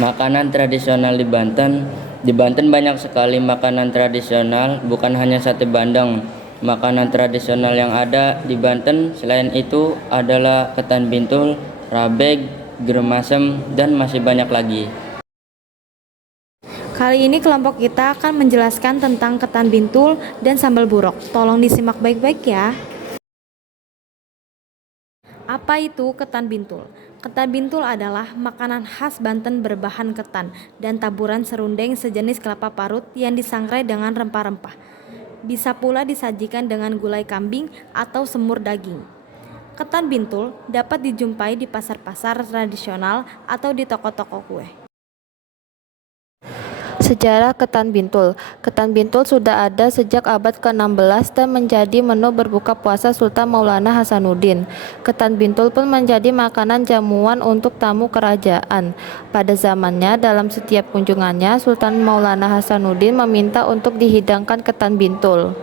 Makanan tradisional di Banten. Di Banten banyak sekali makanan tradisional, bukan hanya sate bandeng. Makanan tradisional yang ada di Banten selain itu adalah ketan bintul, rabeg, germasem, dan masih banyak lagi. Kali ini kelompok kita akan menjelaskan tentang ketan bintul dan sambal burok. Tolong disimak baik-baik ya. Apa itu ketan bintul? Ketan bintul adalah makanan khas Banten berbahan ketan dan taburan serundeng sejenis kelapa parut yang disangrai dengan rempah-rempah. Bisa pula disajikan dengan gulai kambing atau semur daging. Ketan bintul dapat dijumpai di pasar-pasar tradisional atau di toko-toko kue. Sejarah ketan bintul. Ketan bintul sudah ada sejak abad ke-16 dan menjadi menu berbuka puasa Sultan Maulana Hasanuddin. Ketan bintul pun menjadi makanan jamuan untuk tamu kerajaan. Pada zamannya, dalam setiap kunjungannya, Sultan Maulana Hasanuddin meminta untuk dihidangkan ketan bintul.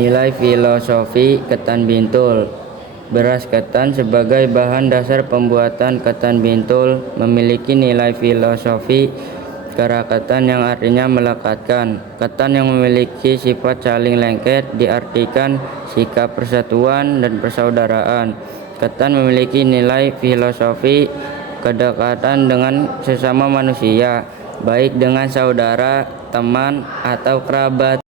Nilai filosofi ketan bintul. Beras ketan sebagai bahan dasar pembuatan ketan bintul memiliki nilai filosofi kerakatan yang artinya melekatkan. Ketan yang memiliki sifat saling lengket diartikan sikap persatuan dan persaudaraan. Ketan memiliki nilai filosofi kedekatan dengan sesama manusia, baik dengan saudara, teman, atau kerabat.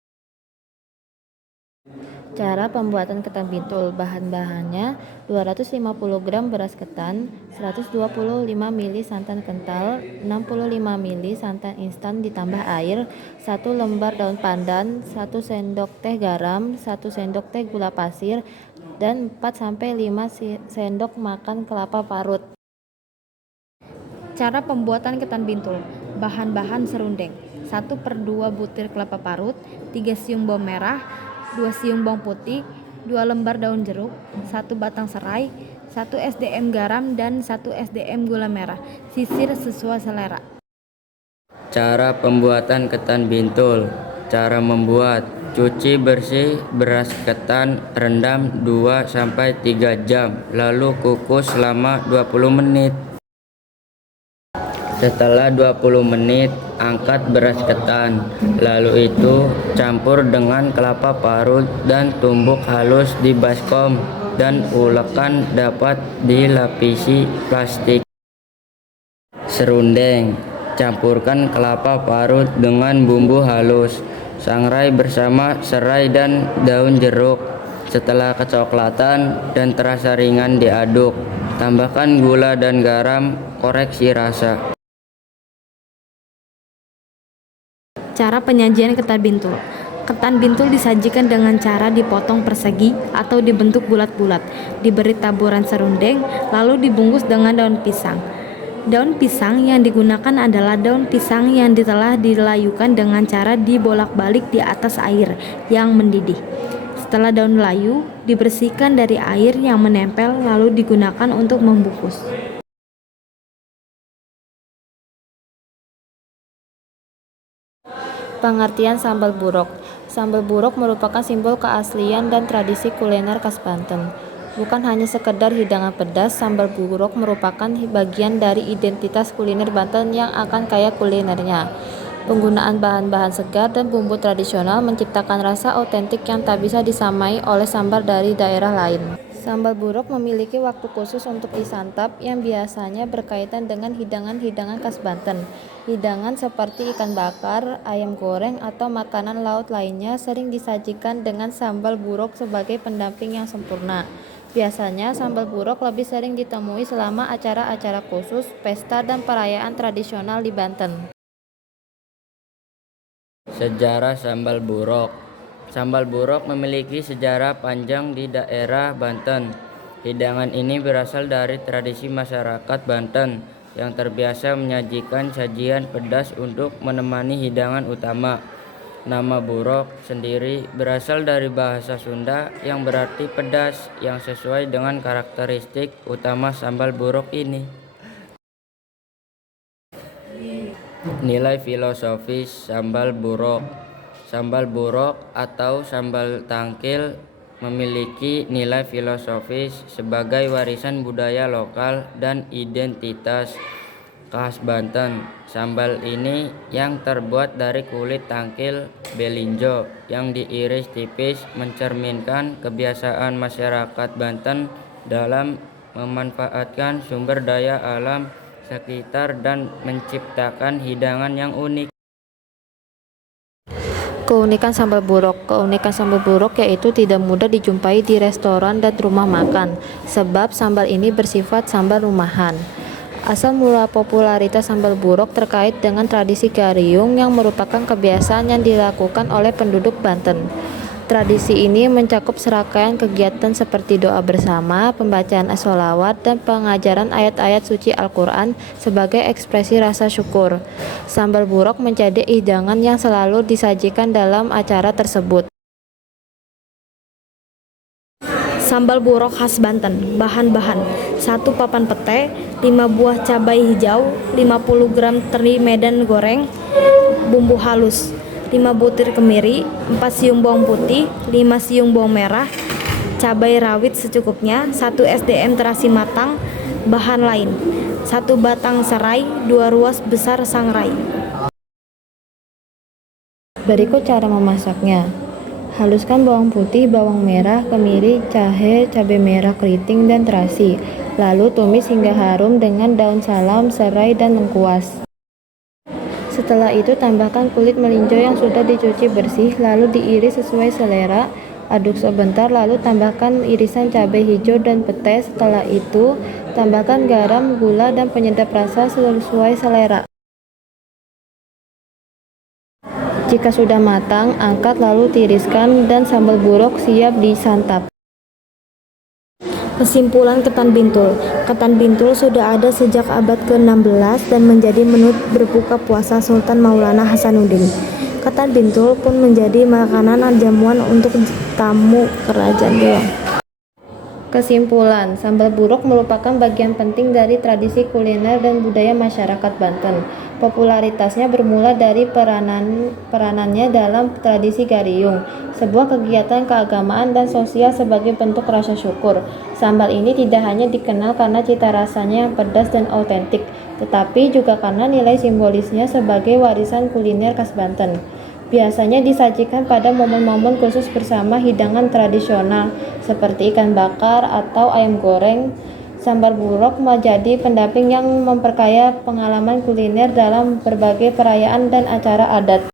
Cara pembuatan ketan bintul. Bahan-bahannya 250 gram beras ketan, 125 ml santan kental, 65 ml santan instan ditambah air, 1 lembar daun pandan, 1 sendok teh garam, 1 sendok teh gula pasir, dan 4-5 sendok makan kelapa parut. Cara pembuatan ketan bintul. Bahan-bahan serundeng: 1/2 butir kelapa parut, 3 siung bawang merah, 2 siung bawang putih, 2 lembar daun jeruk, 1 batang serai, 1 SDM garam, dan 1 SDM gula merah. Sisir sesuai selera. Cara pembuatan ketan bintul. Cara membuat: cuci bersih beras ketan, rendam 2-3 jam, lalu kukus selama 20 menit. Setelah 20 menit, angkat beras ketan, lalu itu campur dengan kelapa parut dan tumbuk halus di baskom dan ulekan dapat dilapisi plastik. Serundeng. Campurkan kelapa parut dengan bumbu halus, sangrai bersama serai dan daun jeruk. Setelah kecoklatan dan terasa ringan diaduk, tambahkan gula dan garam, koreksi rasa. Cara penyajian ketan bintul. Ketan bintul disajikan dengan cara dipotong persegi atau dibentuk bulat-bulat, diberi taburan serundeng, lalu dibungkus dengan daun pisang. Daun pisang yang digunakan adalah daun pisang yang telah dilayukan dengan cara dibolak-balik di atas air yang mendidih. Setelah daun layu, dibersihkan dari air yang menempel lalu digunakan untuk membungkus. Pengertian sambal burok. Sambal burok merupakan simbol keaslian dan tradisi kuliner khas Banten. Bukan hanya sekedar hidangan pedas, sambal burok merupakan bagian dari identitas kuliner Banten yang akan kaya kulinernya. Penggunaan bahan-bahan segar dan bumbu tradisional menciptakan rasa otentik yang tak bisa disamai oleh sambal dari daerah lain. Sambal burok memiliki waktu khusus untuk disantap yang biasanya berkaitan dengan hidangan-hidangan khas Banten. Hidangan seperti ikan bakar, ayam goreng, atau makanan laut lainnya sering disajikan dengan sambal burok sebagai pendamping yang sempurna. Biasanya sambal burok lebih sering ditemui selama acara-acara khusus, pesta, dan perayaan tradisional di Banten. Sejarah sambal burok. Sambal burok memiliki sejarah panjang di daerah Banten. Hidangan ini berasal dari tradisi masyarakat Banten yang terbiasa menyajikan sajian pedas untuk menemani hidangan utama. Nama burok sendiri berasal dari bahasa Sunda yang berarti pedas, yang sesuai dengan karakteristik utama sambal burok ini. Nilai filosofis sambal burok. Sambal burok atau sambal tangkil memiliki nilai filosofis sebagai warisan budaya lokal dan identitas khas Banten. Sambal ini yang terbuat dari kulit tangkil belinjo yang diiris tipis mencerminkan kebiasaan masyarakat Banten dalam memanfaatkan sumber daya alam sekitar dan menciptakan hidangan yang unik. Keunikan sambal buruk yaitu tidak mudah dijumpai di restoran dan rumah makan, sebab sambal ini bersifat sambal rumahan. Asal mula popularitas sambal buruk terkait dengan tradisi Gariung yang merupakan kebiasaan yang dilakukan oleh penduduk Banten. Tradisi ini mencakup serangkaian kegiatan seperti doa bersama, pembacaan sholawat, dan pengajaran ayat-ayat suci Al-Quran sebagai ekspresi rasa syukur. Sambal buruk menjadi hidangan yang selalu disajikan dalam acara tersebut. Sambal buruk khas Banten. Bahan-bahan: 1 papan pete, 5 buah cabai hijau, 50 gram teri Medan goreng, bumbu halus, 5 butir kemiri, 4 siung bawang putih, 5 siung bawang merah, cabai rawit secukupnya, 1 SDM terasi matang. Bahan lain: 1 batang serai, 2 ruas besar sangrai. Berikut cara memasaknya. Haluskan bawang putih, bawang merah, kemiri, jahe, cabai merah keriting, dan terasi. Lalu tumis hingga harum dengan daun salam, serai, dan lengkuas. Setelah itu tambahkan kulit melinjo yang sudah dicuci bersih, lalu diiris sesuai selera. Aduk sebentar, lalu tambahkan irisan cabai hijau dan pete. Setelah itu tambahkan garam, gula, dan penyedap rasa sesuai selera. Jika sudah matang, angkat lalu tiriskan dan sambal buruk siap disantap. Kesimpulan ketan bintul. Ketan bintul sudah ada sejak abad ke-16 dan menjadi menu berbuka puasa Sultan Maulana Hasanuddin. Ketan bintul pun menjadi makanan jamuan untuk tamu kerajaan dewa. Kesimpulan, sambal buruk merupakan bagian penting dari tradisi kuliner dan budaya masyarakat Banten. Popularitasnya bermula dari peranannya dalam tradisi Gariung, sebuah kegiatan keagamaan dan sosial sebagai bentuk rasa syukur. Sambal ini tidak hanya dikenal karena cita rasanya yang pedas dan autentik, tetapi juga karena nilai simbolisnya sebagai warisan kuliner khas Banten. Biasanya disajikan pada momen-momen khusus bersama hidangan tradisional seperti ikan bakar atau ayam goreng. Sambal buruk menjadi pendamping yang memperkaya pengalaman kuliner dalam berbagai perayaan dan acara adat.